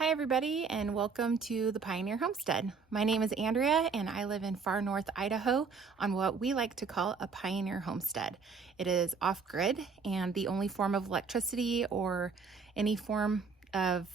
Hi everybody and welcome to the Pioneer Homestead. My name is Andrea and I live in far north Idaho on what we like to call a pioneer homestead. It is off-grid and the only form of electricity or any form of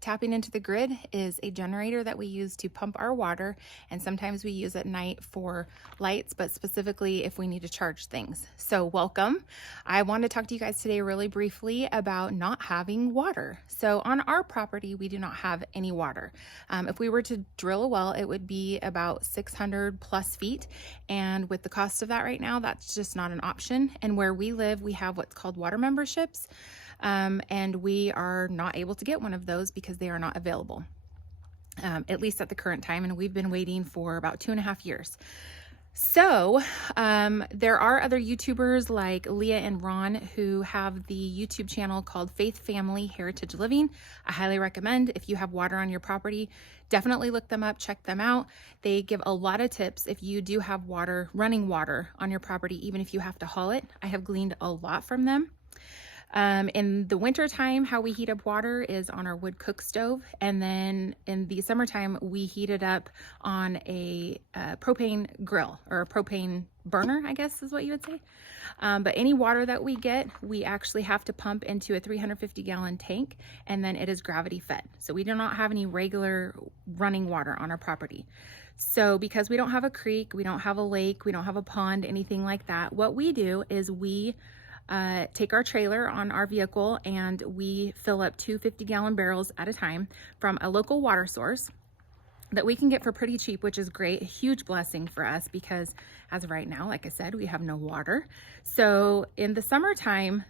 tapping into the grid is a generator that we use to pump our water, and sometimes we use at night for lights, but specifically if we need to charge things. So welcome. I want to talk to you guys today really briefly about not having water. So on our property, we do not have any water. If we were to drill a well, it would be about 600 plus feet. And with the cost of that right now, that's just not an option. And where we live, we have what's called water memberships. And we are not able to get one of those because they are not available, at least at the current time. And we've been waiting for about 2.5 years. So there are other YouTubers like Leah and Ron who have the YouTube channel called Faith Family Heritage Living. I highly recommend, if you have water on your property, definitely look them up, check them out. They give a lot of tips if you do have water, running water on your property, even if you have to haul it. I have gleaned a lot from them. In the winter time, how we heat up water is on our wood cook stove. And then in the summertime, we heat it up on a propane grill, or a propane burner, I guess is what you would say. But any water that we get, we actually have to pump into a 350-gallon tank, and then it is gravity fed. So we do not have any regular running water on our property. So because we don't have a creek, we don't have a lake, we don't have a pond, anything like that, what we do is we take our trailer on our vehicle and we fill up 2 50-gallon barrels at a time from a local water source that we can get for pretty cheap, which is great. A huge blessing for us because as of right now, like I said, we have no water. So in the summertime,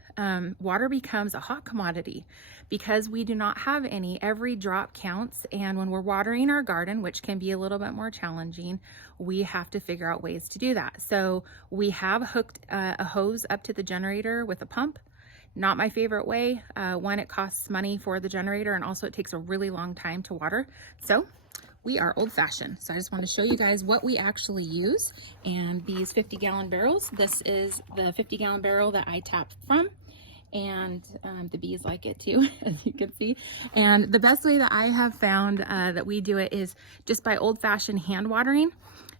water becomes a hot commodity because we do not have any. Every drop counts. And when we're watering our garden, which can be a little bit more challenging, we have to figure out ways to do that. So we have hooked a hose up to the generator with a pump. Not my favorite way. One, it costs money for the generator, and also it takes a really long time to water. So we are old-fashioned. So I just want to show you guys what we actually use. And these 50-gallon barrels, this is the 50-gallon barrel that I tapped from. And the bees like it too, as you can see. And the best way that I have found that we do it is just by old-fashioned hand watering.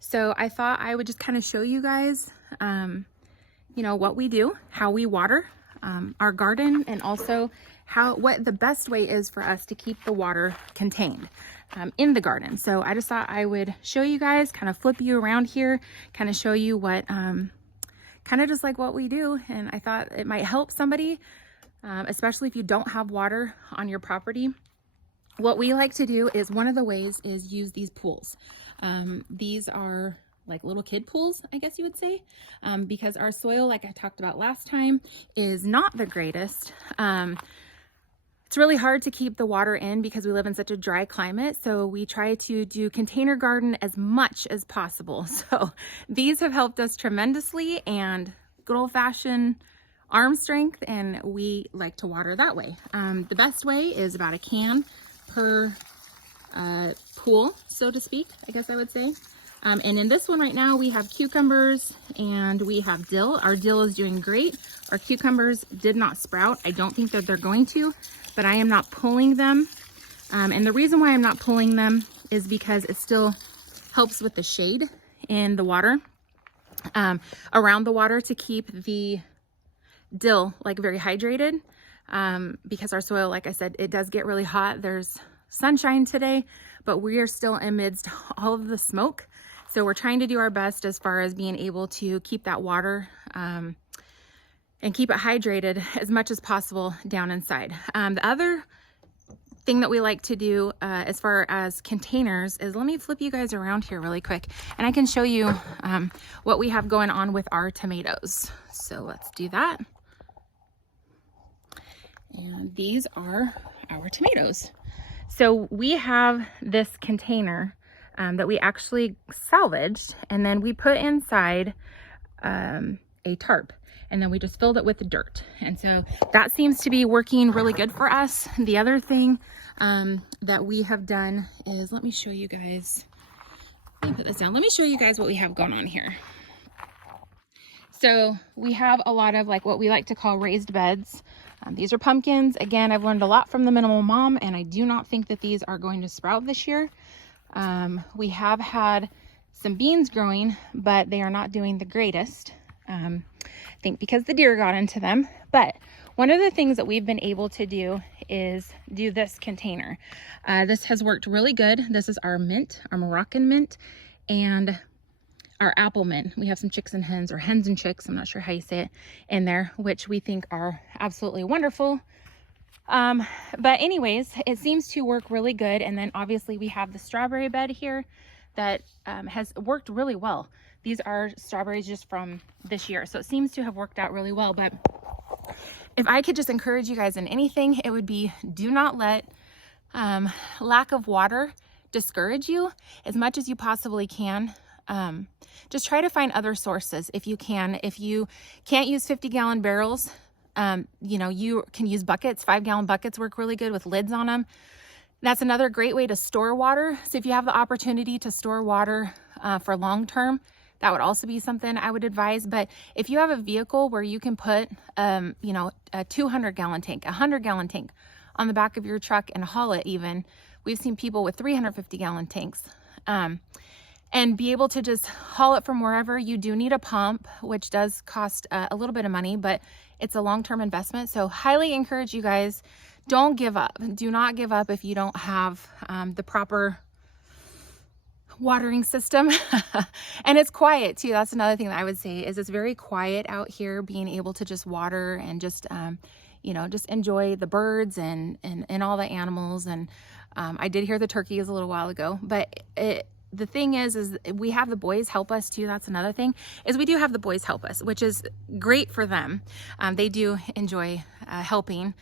So I thought I would just kind of show you guys, you know, what we do, how we water our garden, and also what the best way is for us to keep the water contained in the garden. So I just thought I would show you guys, kind of flip you around here, kind of show you what, kind of just like what we do. And I thought it might help somebody, especially if you don't have water on your property. What we like to do is, one of the ways is use these pools. These are like little kid pools, I guess you would say, because our soil, like I talked about last time, is not the greatest. It's really hard to keep the water in because we live in such a dry climate. So we try to do container garden as much as possible. So these have helped us tremendously, and good old fashioned arm strength. And we like to water that way. The best way is about a can per pool, so to speak, I guess I would say. And in this one right now, we have cucumbers and we have dill. Our dill is doing great. Our cucumbers did not sprout. I don't think that they're going to, but I am not pulling them. And the reason why I'm not pulling them is because it still helps with the shade in the water, around the water, to keep the dill like very hydrated. Because our soil, like I said, it does get really hot. There's sunshine today, but we are still amidst all of the smoke. So we're trying to do our best as far as being able to keep that water and keep it hydrated as much as possible down inside. The other thing that we like to do as far as containers is, let me flip you guys around here really quick, and I can show you what we have going on with our tomatoes. So let's do that. And these are our tomatoes. So we have this container that we actually salvaged, and then we put inside a tarp, and then we just filled it with the dirt. And so that seems to be working really good for us. The other thing that we have done is, let me show you guys, let me put this down. Let me show you guys what we have going on here. So we have a lot of like what we like to call raised beds These are pumpkins. Again, I've learned a lot from the Minimal Mom, and I do not think that these are going to sprout this year. We have had some beans growing, but they are not doing the greatest. I think because the deer got into them. But one of the things that we've been able to do is do this container. This has worked really good. This is our mint, our Moroccan mint, and our apple mint. We have some chicks and hens, or hens and chicks, I'm not sure how you say it, in there, which we think are absolutely wonderful. But anyways, it seems to work really good. And then obviously we have the strawberry bed here that has worked really well. These are strawberries just from this year, so it seems to have worked out really well. But if I could just encourage you guys in anything, it would be, do not let lack of water discourage you as much as you possibly can. Just try to find other sources if you can. If you can't use 50-gallon barrels, you know, you can use buckets. 5-gallon buckets work really good with lids on them. That's another great way to store water. So if you have the opportunity to store water for long term, that would also be something I would advise. But if you have a vehicle where you can put, you know, a 200-gallon tank, a 100-gallon tank on the back of your truck and haul it even, we've seen people with 350-gallon tanks. And be able to just haul it from wherever. You do need a pump, which does cost a little bit of money, but it's a long-term investment. So highly encourage you guys, don't give up. Do not give up if you don't have the proper watering system. And it's quiet too. That's another thing that I would say is it's very quiet out here, being able to just water and just, you know, just enjoy the birds and all the animals. And I did hear the turkeys a little while ago, but the thing is we have the boys help us too. That's another thing, is we do have the boys help us, which is great for them. They do enjoy helping,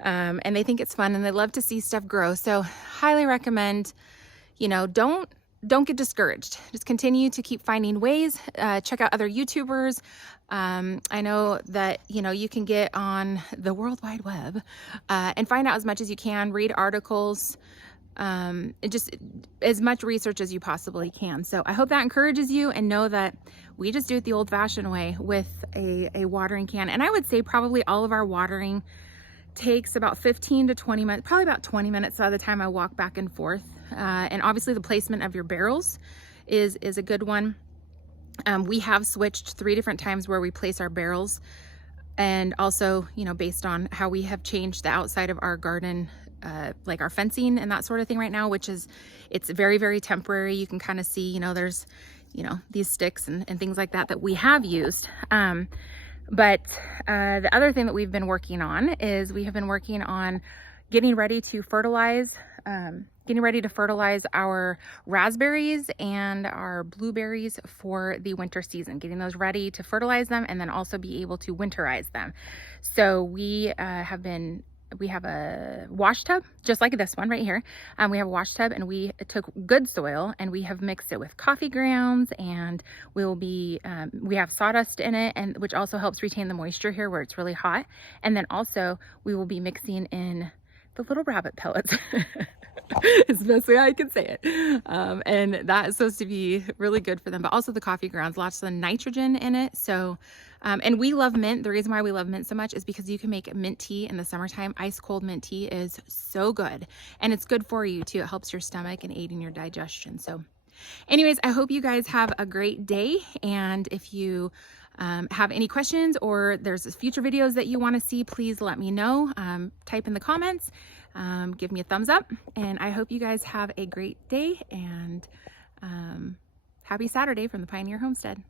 and they think it's fun and they love to see stuff grow. So highly recommend, you know, don't get discouraged. Just continue to keep finding ways. Check out other YouTubers. I know that, you know, you can get on the World Wide Web and find out as much as you can, read articles, just as much research as you possibly can. So I hope that encourages you, and know that we just do it the old-fashioned way with a watering can. And I would say probably all of our watering takes about 15 to 20 minutes, probably about 20 minutes by the time I walk back and forth. And obviously the placement of your barrels is a good one. We have switched 3 different times where we place our barrels, and also, you know, based on how we have changed the outside of our garden, like our fencing and that sort of thing right now, which is, it's very, very temporary. You can kind of see, you know, there's, you know, these sticks and things like that we have used. But the other thing that we've been working on is we have been working on getting ready to fertilize our raspberries and our blueberries for the winter season, getting those ready to fertilize them and then also be able to winterize them. So we have a wash tub, just like this one right here. We have a wash tub, and we took good soil and we have mixed it with coffee grounds, and we have sawdust in it, and which also helps retain the moisture here where it's really hot. And then also we will be mixing in the little rabbit pellets. It's the best way I can say it. And that is supposed to be really good for them, but also the coffee grounds, lots of nitrogen in it. So, and we love mint. The reason why we love mint so much is because you can make mint tea in the summertime. Ice cold mint tea is so good, and it's good for you too. It helps your stomach and aid in your digestion. So anyways, I hope you guys have a great day. And if you have any questions, or there's future videos that you want to see, please let me know. Type in the comments, give me a thumbs up, and I hope you guys have a great day, and happy Saturday from the Pioneer Homestead.